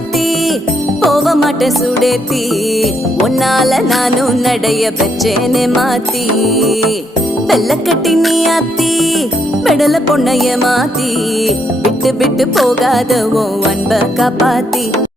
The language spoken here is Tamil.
மாத்தி போக மாட்டேன் சுடேத்தி உன்னால நானும் நடைய பெற்றேனே மாத்தி வெள்ள கட்டி நீ ஆத்தி பெடல பொண்ணைய மாத்தி விட்டு விட்டு போகாத உன் அன்ப காப்பாத்தி